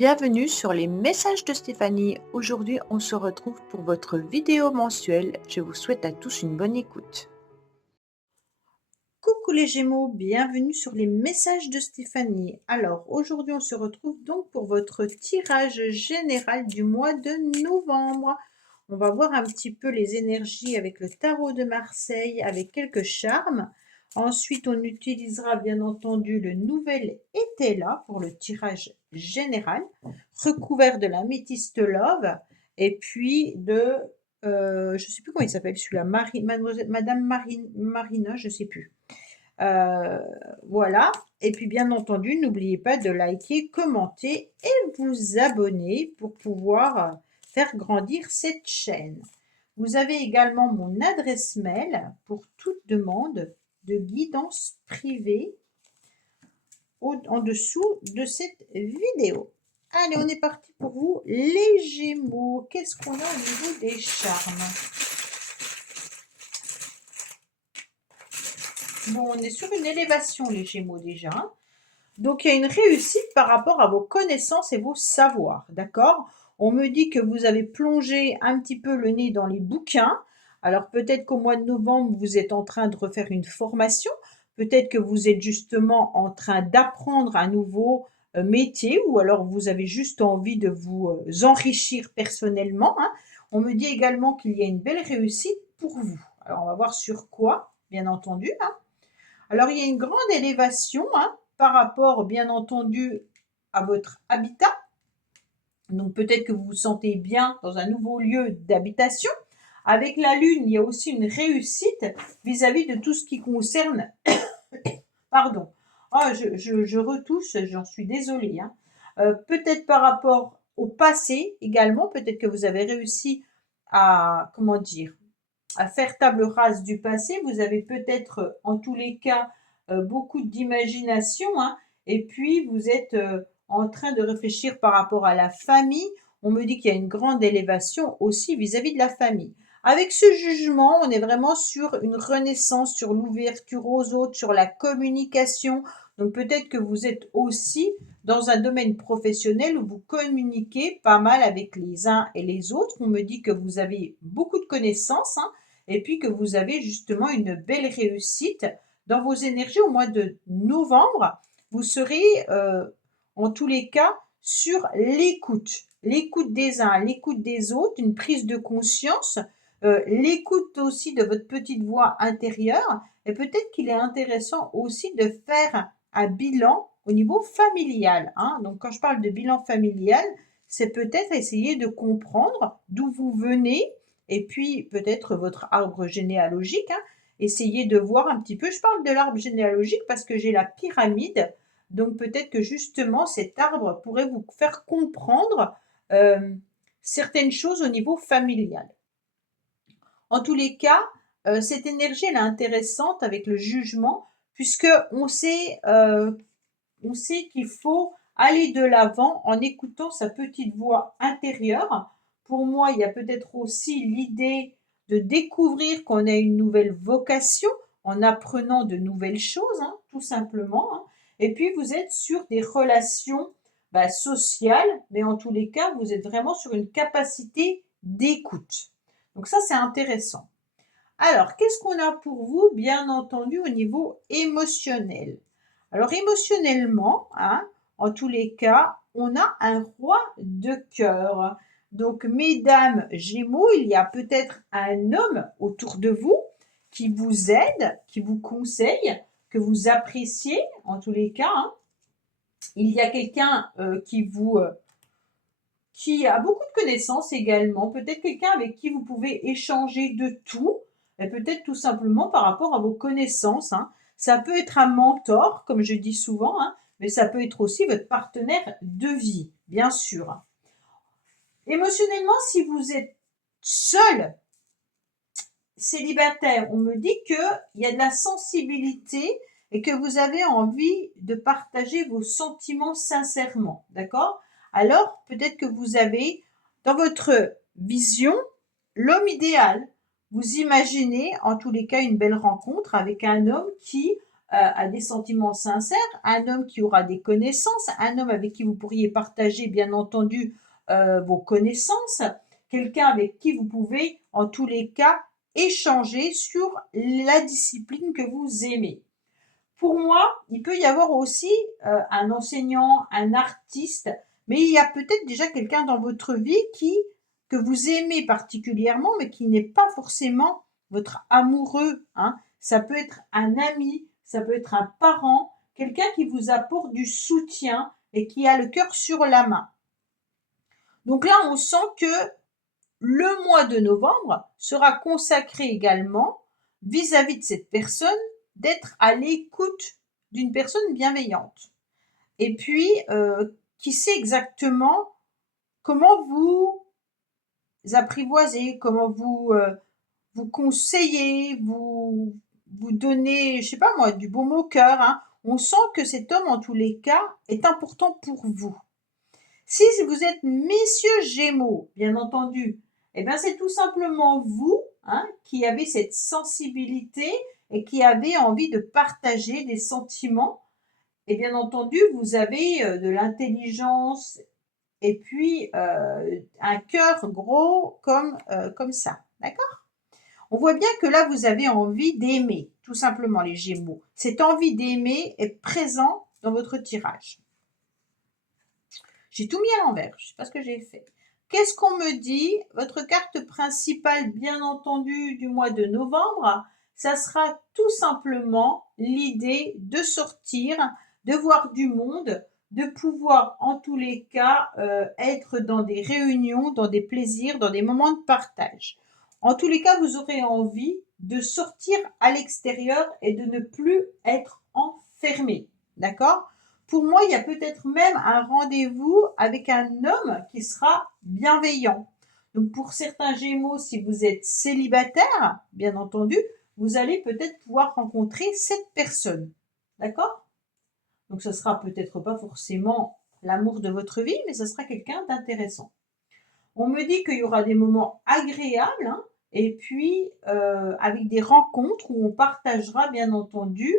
Bienvenue sur les messages de Stéphanie. Aujourd'hui, on se retrouve pour votre vidéo mensuelle. Je vous souhaite à tous une bonne écoute. Coucou les Gémeaux, bienvenue sur les messages de Stéphanie. Alors aujourd'hui on se retrouve donc pour votre tirage général du mois de novembre. On va voir un petit peu les énergies avec le tarot de Marseille avec quelques charmes. Ensuite on utilisera bien entendu le nouvel Etela pour le tirage général, recouvert de la métiste love et puis de je sais plus comment il s'appelle celui-là, Madame Marina, je sais plus. Voilà. Et puis bien entendu, n'oubliez pas de liker, commenter et vous abonner pour pouvoir faire grandir cette chaîne. Vous avez également mon adresse mail pour toute demande de guidance privée en dessous de cette vidéo. Allez, on est parti pour vous, les Gémeaux. Qu'est-ce qu'on a au niveau des charmes? Bon, on est sur une élévation, les Gémeaux déjà. Donc, il y a une réussite par rapport à vos connaissances et vos savoirs, d'accord? On me dit que vous avez plongé un petit peu le nez dans les bouquins. Alors, peut-être qu'au mois de novembre, vous êtes en train de refaire une formation. Peut-être que vous êtes justement en train d'apprendre un nouveau métier ou alors vous avez juste envie de vous enrichir personnellement, hein. On me dit également qu'il y a une belle réussite pour vous. Alors, on va voir sur quoi, bien entendu, hein. Alors, il y a une grande élévation, hein, par rapport, bien entendu, à votre habitat. Donc, peut-être que vous vous sentez bien dans un nouveau lieu d'habitation. Avec la Lune, il y a aussi une réussite vis-à-vis de tout ce qui concerne... Pardon. Ah, je retouche, j'en suis désolée, hein. Peut-être par rapport au passé également, peut-être que vous avez réussi à, comment dire, à faire table rase du passé. Vous avez peut-être, en tous les cas, beaucoup d'imagination, hein, et puis vous êtes en train de réfléchir par rapport à la famille. On me dit qu'il y a une grande élévation aussi vis-à-vis de la famille. Avec ce jugement, on est vraiment sur une renaissance, sur l'ouverture aux autres, sur la communication. Donc peut-être que vous êtes aussi dans un domaine professionnel où vous communiquez pas mal avec les uns et les autres. On me dit que vous avez beaucoup de connaissances, hein, et puis que vous avez justement une belle réussite dans vos énergies au mois de novembre. Vous serez en tous les cas sur l'écoute des uns, l'écoute des autres, une prise de conscience, l'écoute aussi de votre petite voix intérieure. Et peut-être qu'il est intéressant aussi de faire un bilan au niveau familial, hein. Donc quand je parle de bilan familial, c'est peut-être essayer de comprendre d'où vous venez, et puis peut-être votre arbre généalogique, hein. Essayez de voir un petit peu. Je parle de l'arbre généalogique parce que j'ai la pyramide. Donc peut-être que justement cet arbre pourrait vous faire comprendre euh, certaines choses au niveau familial. En tous les cas, cette énergie elle est intéressante avec le jugement puisque on sait qu'il faut aller de l'avant en écoutant sa petite voix intérieure. Pour moi, il y a peut-être aussi l'idée de découvrir qu'on a une nouvelle vocation en apprenant de nouvelles choses, hein, tout simplement, hein. Et puis, vous êtes sur des relations sociales, mais en tous les cas, vous êtes vraiment sur une capacité d'écoute. Donc ça, c'est intéressant. Alors, qu'est-ce qu'on a pour vous, bien entendu, au niveau émotionnel? Alors, émotionnellement, hein, en tous les cas, on a un roi de cœur. Donc, mesdames Gémeaux, il y a peut-être un homme autour de vous qui vous aide, qui vous conseille, que vous appréciez, en tous les cas, hein. Il y a quelqu'un qui a beaucoup de connaissances également, peut-être quelqu'un avec qui vous pouvez échanger de tout, et peut-être tout simplement par rapport à vos connaissances, hein. Ça peut être un mentor, comme je dis souvent, hein, mais ça peut être aussi votre partenaire de vie, bien sûr. Émotionnellement, si vous êtes seul, célibataire, on me dit qu'il y a de la sensibilité et que vous avez envie de partager vos sentiments sincèrement, d'accord? Alors, peut-être que vous avez, dans votre vision, l'homme idéal. Vous imaginez, en tous les cas, une belle rencontre avec un homme qui à des sentiments sincères, un homme qui aura des connaissances, un homme avec qui vous pourriez partager bien entendu vos connaissances, quelqu'un avec qui vous pouvez en tous les cas échanger sur la discipline que vous aimez. Pour moi, il peut y avoir aussi un enseignant, un artiste, mais il y a peut-être déjà quelqu'un dans votre vie que vous aimez particulièrement, mais qui n'est pas forcément votre amoureux, hein. Ça peut être un ami, ça peut être un parent, quelqu'un qui vous apporte du soutien et qui a le cœur sur la main. Donc là, on sent que le mois de novembre sera consacré également vis-à-vis de cette personne d'être à l'écoute d'une personne bienveillante. Et puis, qui sait exactement comment vous apprivoiser, comment vous conseiller, vous donner, je sais pas moi, du baume au cœur, hein. On sent que cet homme, en tous les cas, est important pour vous. Si vous êtes messieurs Gémeaux, bien entendu, eh bien c'est tout simplement vous, hein, qui avez cette sensibilité et qui avez envie de partager des sentiments. Et bien entendu, vous avez de l'intelligence et puis un cœur gros comme ça. D'accord? On voit bien que là, vous avez envie d'aimer, tout simplement les Gémeaux. Cette envie d'aimer est présente dans votre tirage. J'ai tout mis à l'envers, je ne sais pas ce que j'ai fait. Qu'est-ce qu'on me dit? Votre carte principale, bien entendu, du mois de novembre, ça sera tout simplement l'idée de sortir, de voir du monde, de pouvoir en tous les cas être dans des réunions, dans des plaisirs, dans des moments de partage. En tous les cas, vous aurez envie de sortir à l'extérieur et de ne plus être enfermé. D'accord? Pour moi, il y a peut-être même un rendez-vous avec un homme qui sera bienveillant. Donc pour certains Gémeaux, si vous êtes célibataire, bien entendu, vous allez peut-être pouvoir rencontrer cette personne. D'accord? Donc ce sera peut-être pas forcément l'amour de votre vie, mais ce sera quelqu'un d'intéressant. On me dit qu'il y aura des moments agréables, hein, et puis avec des rencontres où on partagera bien entendu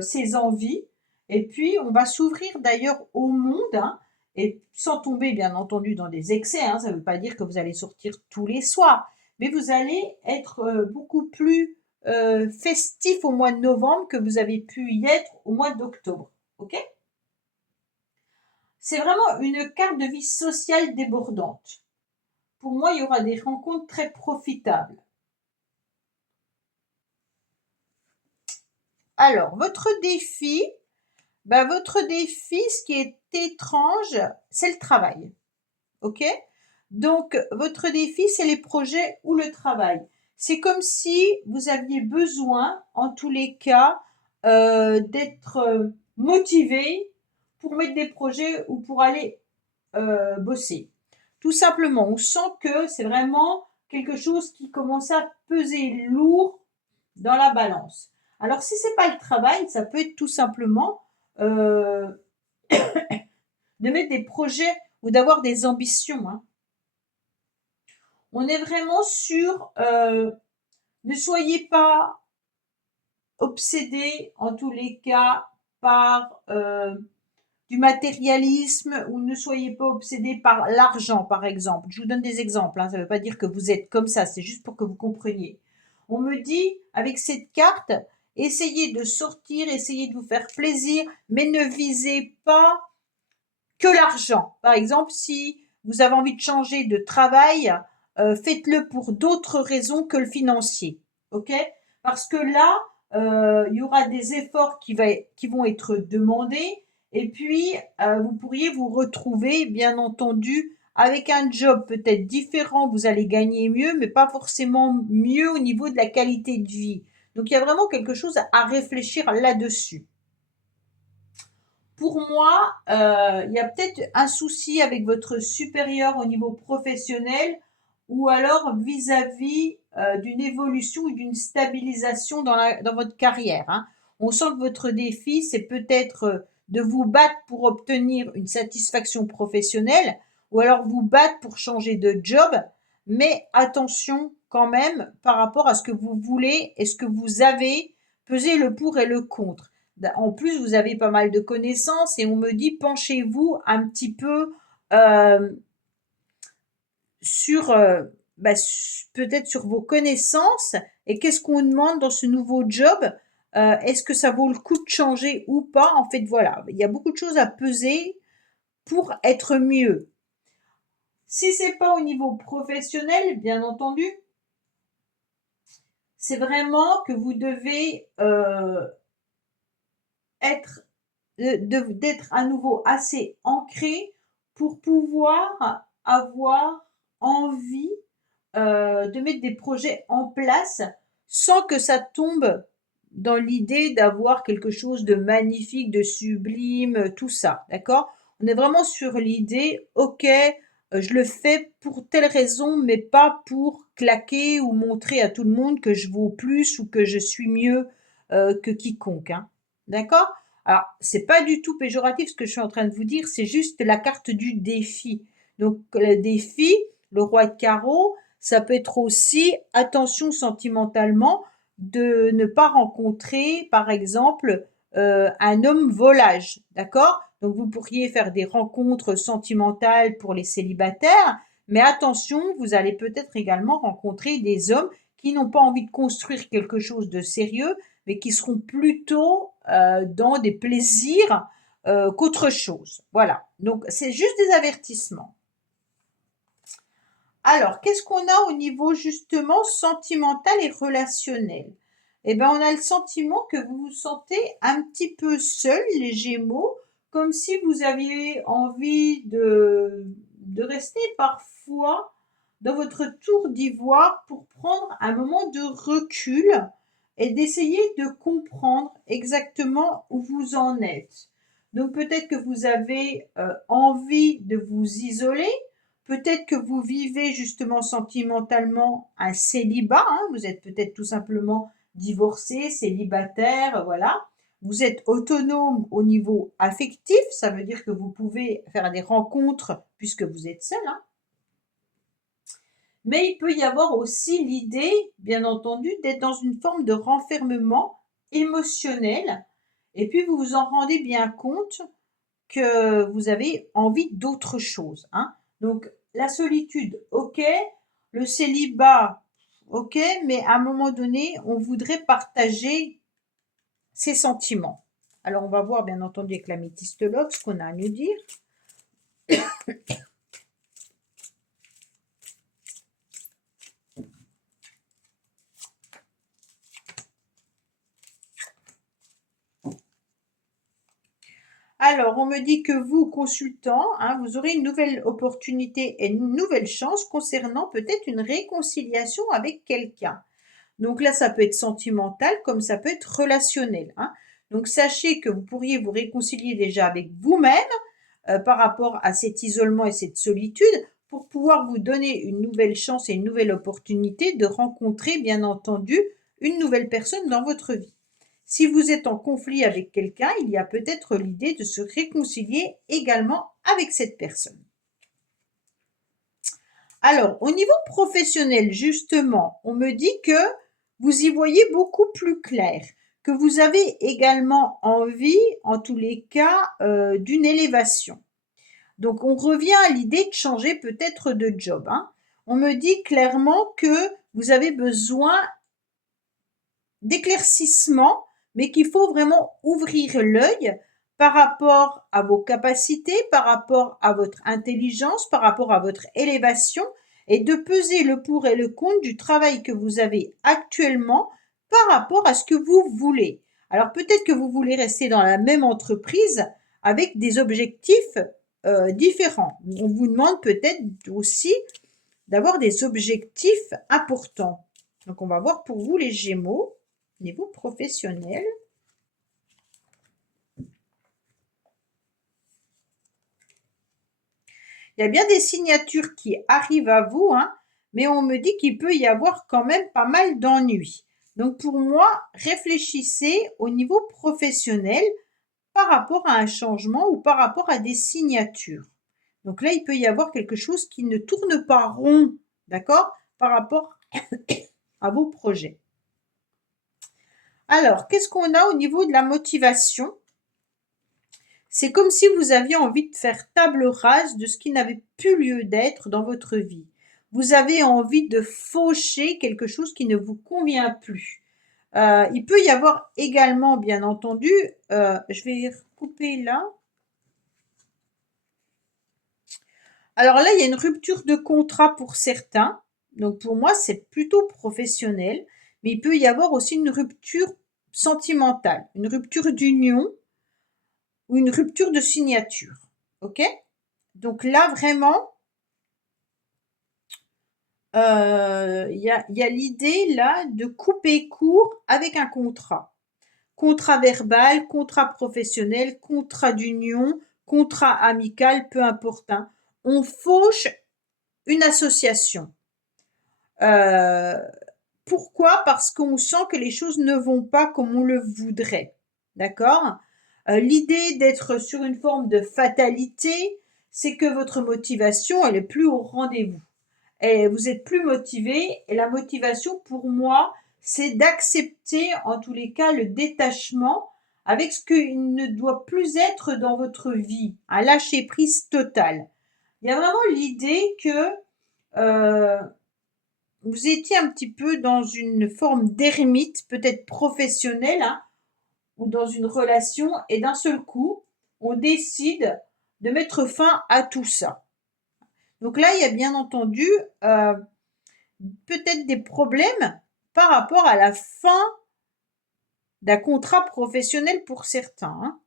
ses envies. Et puis, on va s'ouvrir d'ailleurs au monde, hein, et sans tomber bien entendu dans des excès, hein. Ça ne veut pas dire que vous allez sortir tous les soirs, mais vous allez être beaucoup plus festif au mois de novembre que vous avez pu y être au mois d'octobre. Ok? C'est vraiment une carte de vie sociale débordante. Pour moi, il y aura des rencontres très profitables. Alors, votre défi, ce qui est étrange, c'est le travail. Ok? Donc, votre défi, c'est les projets ou le travail. C'est comme si vous aviez besoin, en tous les cas, d'être motivé pour mettre des projets ou pour aller bosser. Tout simplement, on sent que c'est vraiment quelque chose qui commence à peser lourd dans la balance. Alors, si c'est pas le travail, ça peut être tout simplement de mettre des projets ou d'avoir des ambitions, hein. On est vraiment sur ne soyez pas obsédés en tous les cas par du matérialisme ou ne soyez pas obsédés par l'argent, par exemple. Je vous donne des exemples, hein, ça ne veut pas dire que vous êtes comme ça, c'est juste pour que vous compreniez. On me dit, avec cette carte, essayez de sortir, essayez de vous faire plaisir, mais ne visez pas que l'argent. Par exemple, si vous avez envie de changer de travail, faites-le pour d'autres raisons que le financier. Ok? Parce que là, il y aura des efforts qui vont être demandés et puis vous pourriez vous retrouver, bien entendu, avec un job peut-être différent, vous allez gagner mieux, mais pas forcément mieux au niveau de la qualité de vie. Donc il y a vraiment quelque chose à réfléchir là-dessus. Pour moi, il y a peut-être un souci avec votre supérieur au niveau professionnel ou alors vis-à-vis d'une évolution ou d'une stabilisation dans votre carrière, hein. On sent que votre défi, c'est peut-être de vous battre pour obtenir une satisfaction professionnelle ou alors vous battre pour changer de job, mais attention quand même par rapport à ce que vous voulez et ce que vous avez peser le pour et le contre. En plus, vous avez pas mal de connaissances et on me dit penchez-vous un petit peu sur peut-être sur vos connaissances et qu'est-ce qu'on demande dans ce nouveau job. Est-ce que ça vaut le coup de changer ou pas? En fait, voilà, il y a beaucoup de choses à peser pour être mieux. Si c'est pas au niveau professionnel, bien entendu, c'est vraiment que vous devez d'être à nouveau assez ancré pour pouvoir avoir envie de mettre des projets en place sans que ça tombe dans l'idée d'avoir quelque chose de magnifique, de sublime, tout ça, d'accord? On est vraiment sur l'idée, ok, je le fais pour telle raison, mais pas pour claquer ou montrer à tout le monde que je vaux plus ou que je suis mieux que quiconque, hein. D'accord? Alors, c'est pas du tout péjoratif ce que je suis en train de vous dire, c'est juste la carte du défi. Donc, le défi, le roi de carreau, ça peut être aussi attention sentimentalement de ne pas rencontrer, par exemple, un homme volage, d'accord? Donc vous pourriez faire des rencontres sentimentales pour les célibataires, mais attention, vous allez peut-être également rencontrer des hommes qui n'ont pas envie de construire quelque chose de sérieux, mais qui seront plutôt dans des plaisirs qu'autre chose. Voilà. Donc c'est juste des avertissements. Alors, qu'est-ce qu'on a au niveau justement sentimental et relationnel? Eh bien, on a le sentiment que vous vous sentez un petit peu seul, les Gémeaux, comme si vous aviez envie de rester parfois dans votre tour d'ivoire pour prendre un moment de recul et d'essayer de comprendre exactement où vous en êtes. Donc peut-être que vous avez envie de vous isoler. Peut-être que vous vivez justement sentimentalement un célibat, hein, vous êtes peut-être tout simplement divorcé, célibataire, voilà. Vous êtes autonome au niveau affectif, ça veut dire que vous pouvez faire des rencontres puisque vous êtes seul, hein. Mais il peut y avoir aussi l'idée, bien entendu, d'être dans une forme de renfermement émotionnel. Et puis vous vous en rendez bien compte que vous avez envie d'autre chose, hein. Donc la solitude, ok, le célibat, ok, mais à un moment donné, on voudrait partager ses sentiments. Alors on va voir bien entendu avec la métistologue ce qu'on a à nous dire. Alors, on me dit que vous, consultant, hein, vous aurez une nouvelle opportunité et une nouvelle chance concernant peut-être une réconciliation avec quelqu'un. Donc là, ça peut être sentimental comme ça peut être relationnel, hein. Donc sachez que vous pourriez vous réconcilier déjà avec vous-même par rapport à cet isolement et cette solitude pour pouvoir vous donner une nouvelle chance et une nouvelle opportunité de rencontrer, bien entendu, une nouvelle personne dans votre vie. Si vous êtes en conflit avec quelqu'un, il y a peut-être l'idée de se réconcilier également avec cette personne. Alors, au niveau professionnel, justement, on me dit que vous y voyez beaucoup plus clair, que vous avez également envie, en tous les cas, d'une élévation. Donc, on revient à l'idée de changer peut-être de job, hein. On me dit clairement que vous avez besoin d'éclaircissement, mais qu'il faut vraiment ouvrir l'œil par rapport à vos capacités, par rapport à votre intelligence, par rapport à votre élévation et de peser le pour et le contre du travail que vous avez actuellement par rapport à ce que vous voulez. Alors peut-être que vous voulez rester dans la même entreprise avec des objectifs différents. On vous demande peut-être aussi d'avoir des objectifs importants. Donc on va voir pour vous les Gémeaux, niveau professionnel. Il y a bien des signatures qui arrivent à vous, hein, mais on me dit qu'il peut y avoir quand même pas mal d'ennuis. Donc pour moi, réfléchissez au niveau professionnel par rapport à un changement ou par rapport à des signatures. Donc là, il peut y avoir quelque chose qui ne tourne pas rond, d'accord, par rapport à vos projets. Alors, qu'est-ce qu'on a au niveau de la motivation? C'est comme si vous aviez envie de faire table rase de ce qui n'avait plus lieu d'être dans votre vie. Vous avez envie de faucher quelque chose qui ne vous convient plus. Il peut y avoir également, bien entendu, je vais recouper là. Alors là, il y a une rupture de contrat pour certains. Donc pour moi, c'est plutôt professionnel. Mais il peut y avoir aussi une rupture sentimentale, une rupture d'union ou une rupture de signature. OK? Donc là, vraiment, il y a l'idée là de couper court avec un contrat. Contrat verbal, contrat professionnel, contrat d'union, contrat amical, peu importe, hein. On fauche une association. Euh, Pourquoi? Parce qu'on sent que les choses ne vont pas comme on le voudrait. D'accord? L'idée d'être sur une forme de fatalité, c'est que votre motivation, elle est plus au rendez-vous. Et vous êtes plus motivé. Et la motivation, pour moi, c'est d'accepter, en tous les cas, le détachement avec ce qui ne doit plus être dans votre vie, un lâcher prise total. Il y a vraiment l'idée que euh, vous étiez un petit peu dans une forme d'ermite, peut-être professionnelle, hein, ou dans une relation, et d'un seul coup, on décide de mettre fin à tout ça. Donc là, il y a bien entendu euh, peut-être des problèmes par rapport à la fin d'un contrat professionnel pour certains, hein.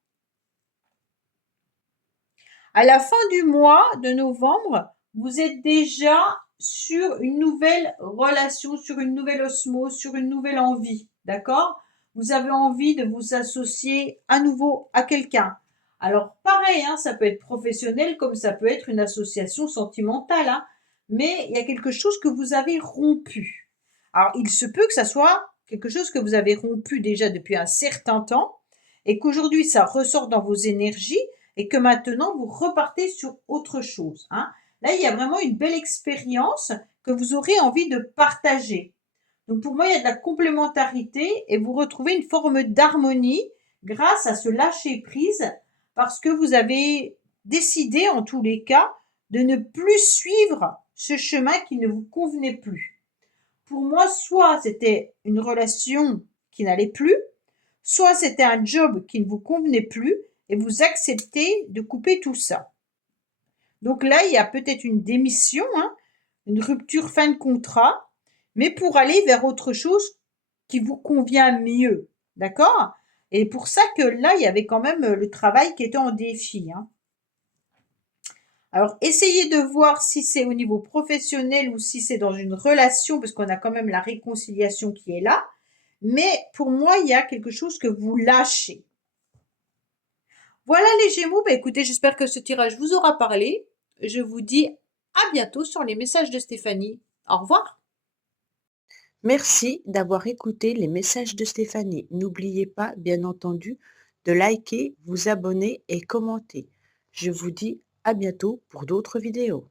À la fin du mois de novembre, vous êtes déjà sur une nouvelle relation, sur une nouvelle osmose, sur une nouvelle envie, d'accord? Vous avez envie de vous associer à nouveau à quelqu'un. Alors pareil, hein, ça peut être professionnel comme ça peut être une association sentimentale, hein, mais il y a quelque chose que vous avez rompu. Alors il se peut que ça soit quelque chose que vous avez rompu déjà depuis un certain temps et qu'aujourd'hui ça ressort dans vos énergies et que maintenant vous repartez sur autre chose, hein. Là, il y a vraiment une belle expérience que vous aurez envie de partager. Donc pour moi, il y a de la complémentarité et vous retrouvez une forme d'harmonie grâce à ce lâcher prise parce que vous avez décidé en tous les cas de ne plus suivre ce chemin qui ne vous convenait plus. Pour moi, soit c'était une relation qui n'allait plus, soit c'était un job qui ne vous convenait plus et vous acceptez de couper tout ça. Donc là, il y a peut-être une démission, hein, une rupture fin de contrat, mais pour aller vers autre chose qui vous convient mieux. D'accord? Et pour ça que là, il y avait quand même le travail qui était en défi, hein. Alors, essayez de voir si c'est au niveau professionnel ou si c'est dans une relation, parce qu'on a quand même la réconciliation qui est là. Mais pour moi, il y a quelque chose que vous lâchez. Voilà les Gémeaux, bah écoutez, j'espère que ce tirage vous aura parlé. Je vous dis à bientôt sur les messages de Stéphanie. Au revoir. Merci d'avoir écouté les messages de Stéphanie. N'oubliez pas, bien entendu, de liker, vous abonner et commenter. Je vous dis à bientôt pour d'autres vidéos.